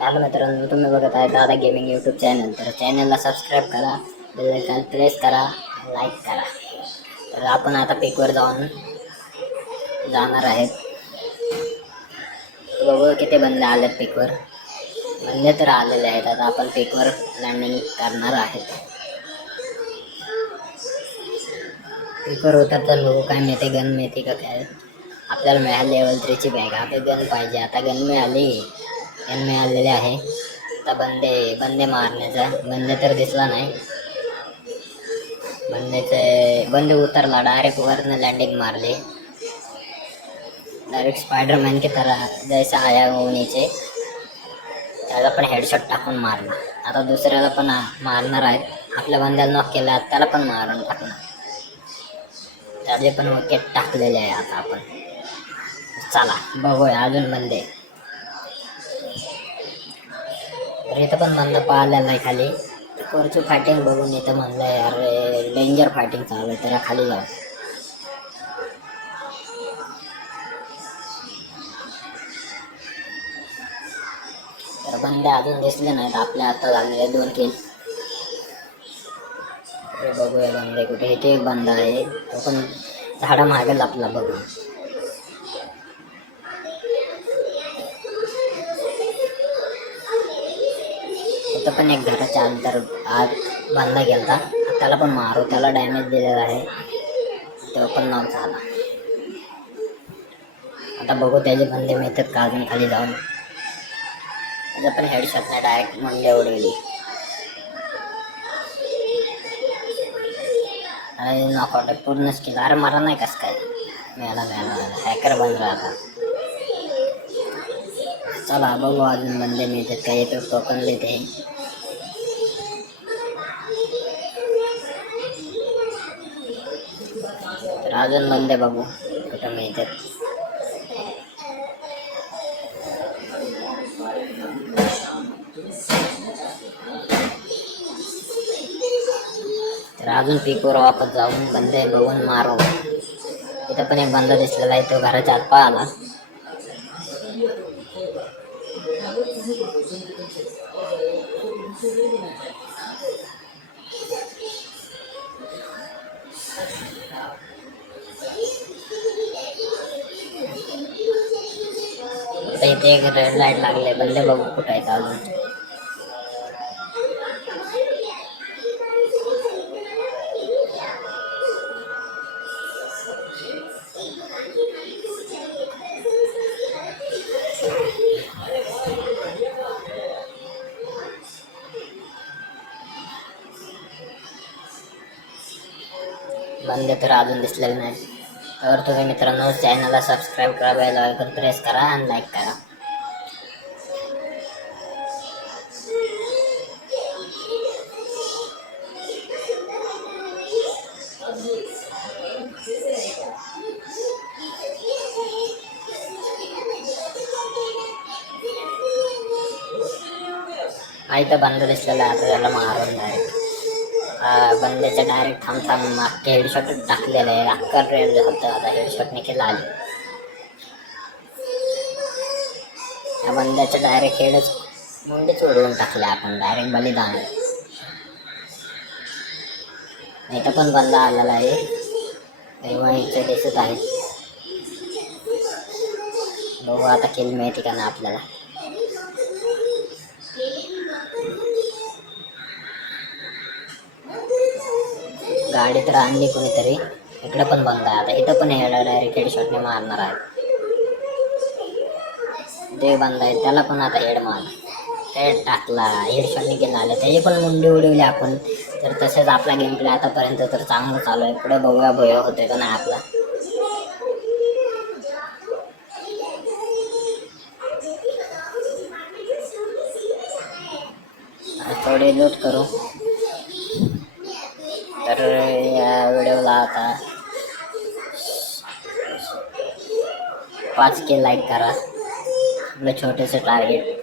Hello मित्रांनो, तुम्ही बघत आहे दादा गेमिंग यूट्यूब चॅनल. तर चॅनलला सबस्क्राईब करा, बेल आयकॉन प्रेस करा, लाईक करा. तर आपण आता पिकवर जाणार आहेत. बघू किती बंदे आलेत पिकवर. बंदे तर आलेले आहेत. आता आपण पिकवर लँडिंग करणार आहेत. पिकवर उतरताना बघू काय मिळते, गन मिळते का काय. आपल्याला मिळाली लेवल 3ची बॅग. आता गन पाहिजे. आता गन मिळालेले आहे. आता बंदे मारण्याचा. बंदे तर दिसला नाही. बंदे उतरला, डायरेक्ट वरनं लँडिंग मारली. डायरेक्ट स्पायडरमॅन की तरह जैसा आया वो नीचे. त्याला पण हेडशॉट टाकून मारला. आता दुसऱ्याला पण मारणार आहेत. आपल्या बंद्याला नॉक केला, त्याला पण मारून टाकणार. त्याचे पण विकेट टाकलेले आहे. आता आपण चला बघूया अजून बंदे. तर इथं पण बंदा पाहिलेला आहे खाली. वरची फायटिंग बघून इथं म्हणलं यार डेंजर फायटिंग चालू आहे, त्याला खाली जाऊ. तर बंदे अजून दिसले नाहीत. आपल्या आता झालेले 2 किल. बघूया बंदे कुठे. इथे एक बंदा आहे, तो पण झाडा मागेल आपला. बघू इथं पण एक घराच्या अंतर आत बंदा गेलता. त्याला पण मारू. त्याला डॅमेज दिलेला आहे. तो पण नॉक झाला. आता बघू त्याचे बंदे मिळतात का अजून खाली जाऊन. त्याचा पण हेडशॉट नाही, डायरेक्ट मुंडे उडवली. अरे नॉकआउट पूर्णच केला. अरे मला नाही कस काय मिळाला. हॅकर बन रहा. चला बघू अजून बंदे मिळतात का. येतो टोकन देते. तर अजून बंदे बघू कुठं मिळतात. तर अजून पीकवर वापस जाऊन बंदे बघून मारू. इथं पण एक बंदा दिसलेला आहे, तो घराच्या आत पळाला. इथे एक रेड लाईट लागले. बंदे बघू कुठं आहेत अजून. बंदे तर अजून दिसलेले नाहीत. तर तुम्ही मित्रांनो चॅनलला सबस्क्राईब करा, बेल आयकॉन प्रेस करा आणि लाईक करा. इथं बंद दिसलेला आहे. आता त्याला मारून डायरेक्ट बंद्याच्या डायरेक्ट थांब मागचे हेडशॉट टाकलेलं आहे. अक्कल रेड झालं. आता हेडशॉट निघेल आले. त्या बंद्याच्या डायरेक्ट हेडच मुंडीच उडवून टाकले आपण. डायरेक्ट बलिदान. इथं पण बंदा आलेला आहे. तेव्हा इथे दिसत आहे. बघू आता किल मिळते का ना आपल्याला. गाडी तर आणली कोणीतरी. इकडे पण बंद आहे. आता इथं पण डायरेक्ट हेडशॉटने मारणार आहे. ते बंद आहे, त्याला पण आता हेड मार. हेड टाकला. हेडशॉटने गेला आले. त्याची पण मुंडी उडवली आपण. तर तसेच आपला गेम प्ले आतापर्यंत तर चांगलं चालू आहे. पुढे बघूया भया होते का नाही आपला. थोडे लूट करू. तर या व्हिडिओला आता 5K लाईक करा. आपलं छोटेसे टार्गेट.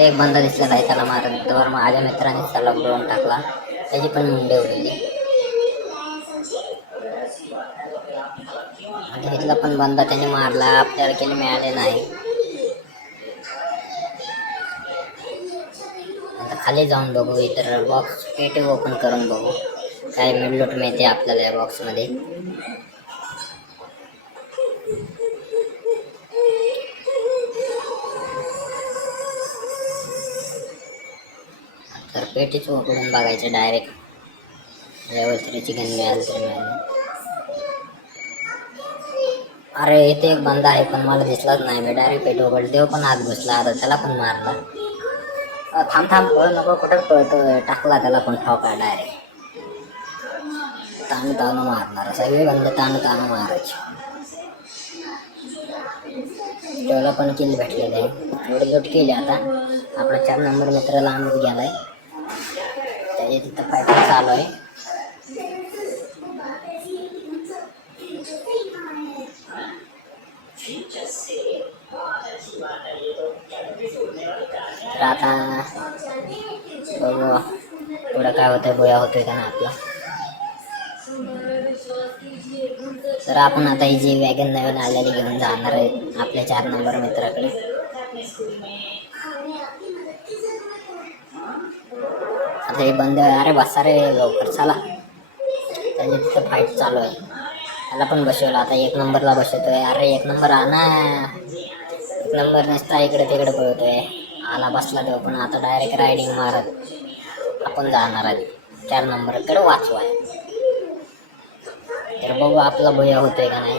तिथे एक बंदा दिसला नाही, त्याला मारत तर माझ्या मित्राने त्याला उडवून टाकला, त्याची पण मुंडे उडली. आणि इथला पण बंदा त्याने मारला, आपल्याला केले मिळाले नाही. आता खाली जाऊन बघू, इतर बॉक्स पेटी ओपन करून बघू काय मिळूट मिळते आपल्याला या बॉक्स मध्ये. तर पेटीच उघडून बघायचे डायरेक्ट, लेवल 3 ची गन मिळाली तर मिळाली. अरे इथे एक बंदा आहे पण मला दिसलाच नाही, मी डायरेक्ट पेटी उघडली, देव पण आत घुसला, आता त्याला पण मारला. थांब थांब पळ नको, कुठं पळतोय, टाकला त्याला पण ठोका डायरेक्ट. ताणू ताणू मारणार, सगळे बंद ताणू ताणू मारायचे. त्याला पण किल भेटलेले आहे, एवढी लूट केली. आता आपला 4 नंबर मित्र लांबच गेलाय, त्याच्या तिथं फायटिंग चालू आहे. तर आता बघू पुढं काय होतंय, गोया होतोय का ना आपला. तर आपण आता ही जी वॅगन नवीन आलेली घेऊन जाणार आहे आपल्या 4 नंबर मित्राकडे. आता हे बंद, अरे बसा रे लवकर चला, त्याच्या तिथं फाईट चालू आहे. त्याला पण बसवलं, आता 1 नंबरला बसवतोय. अरे 1 नंबर आणा, 1 नंबर नसता इकडे तिकडे पळतोय. आला बसला देव, पण आता डायरेक्ट रायडिंग मारत आपण जाणार आहे 4 नंबरकडे वाचवाय. तर बघू आपला भुया होतोय का नाही.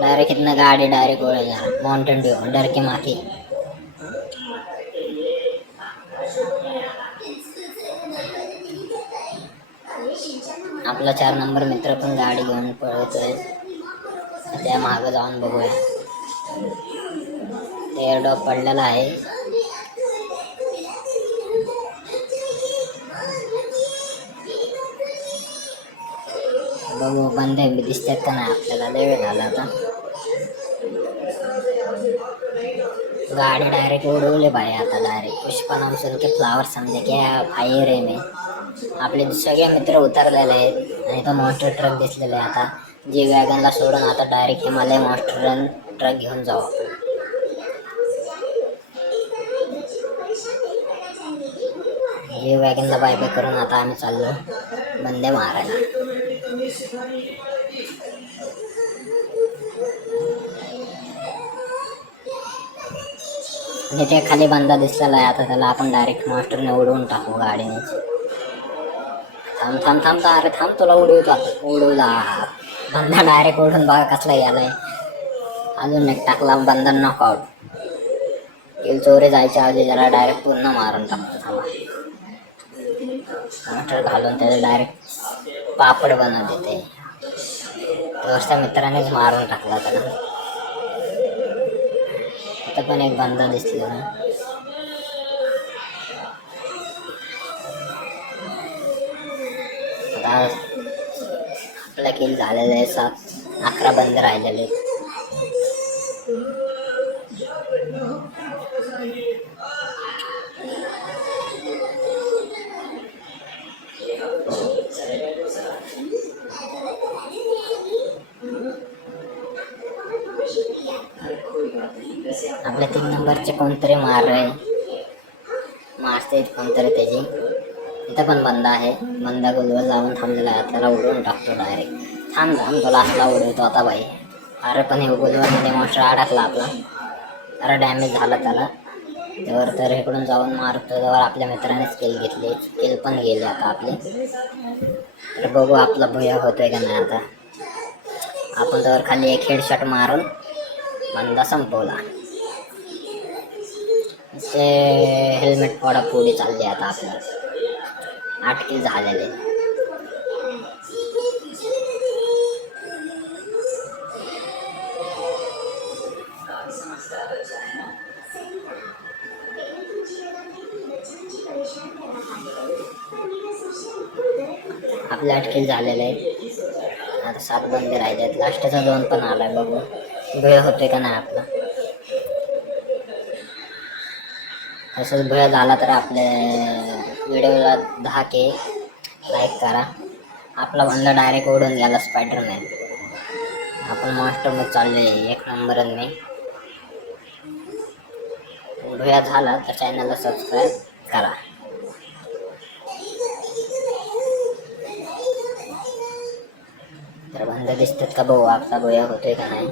डायरेक्ट इतना गाड़ी डायरेक्ट हो जाणार, माउंटेन ड्यू डर के माके. आपला 4 नंबर मित्र पण गाडी घेऊन पळतोय, त्या मागं जाऊन बघूया. एअर ड्रॉप पडलेला आहे. बघू बंदे दिसतात का नाही आपल्याला, लय वेळ झाला आता. गाड़ी डायरेक्ट उडवले भाई, आता डायरेक्ट पुष्पा सुन के फ्लावर समजे क्या फायर आहे. मी आपले सगळे मित्र उतरलेले आहेत आणि तो मॉन्स्टर ट्रक दिसलेला आहे. आता जी वॅगनला सोडून आता डायरेक्ट हिमालय मॉन्स्टर ट्रक घेऊन जाऊ आपण. जी वॅगनला बाय बाय करून आता आम्ही चाललो बंदे मारायला. आणि त्या खाली बंदा दिसलेला आहे, आता त्याला आपण डायरेक्ट मास्टरने उडवून टाकू गाडीने. थांब थांब थांब, अरे थांब, तुला उडवतो आता. उडवला बंदा डायरेक्ट उडून बघा कसला गेलाय. अजून एक टाकला बंदा नॉकआउट. किल चोरी जायच्या आधी जरा डायरेक्ट पूर्ण मारून टाकतो. थांबा, मास्टर घालून त्याला डायरेक्ट पापड बनवते ते. तर मित्रानेच मारून टाकला त्याला. आता पण एक बंदा दिसला ना, आता आपला किल झालेला आहे 7-11 बंद राहिलेले. आपल्या 3 नंबरचे कोणतरी मारते कोणतरी त्याची. इथं पण बंदा आहे, बंदा गोलवर लावून थांबलेला आहे, त्याला उडवून टाकतो डायरेक्ट. थांब थांब, तो लास्टला उडवतो आता भाई. अरे पण हे गोलवरमध्ये मॉन्स्टर अडकला आपला, अरे डॅमेज झाला त्याला. तर इकडून जाऊन मारतो, त्यावर आपल्या मित्राने स्किल घेतली, स्किल पण गेली आता आपली. तर बघू आपला भुया होतोय का नाही. आता आपण त्यावर खाली एक हेडशॉट मारून बंदा संपवला. ते हेल्मेट फोडाफोडी चालली आता आपल्याला. 8 किल झालेले. 8 किल झालेले आहेत. आता 7 बंदे राहिले आहेत. लास्टचा 2 पण आलाय, बघू भुया होतोय का नाही आपला. तसंच भुया झाला तर आपल्या व्हिडिओला 10K लाईक करा. आपला बंदा डायरेक्ट उडून गेला स्पायडरमॅन. आपण मास्टर मध्ये चाललोय 1 नंबर. मी भुया झाला तर चॅनलला सबस्क्राईब करा. तर बंद दिसतात का बघू आपला भुया होतोय का नाही.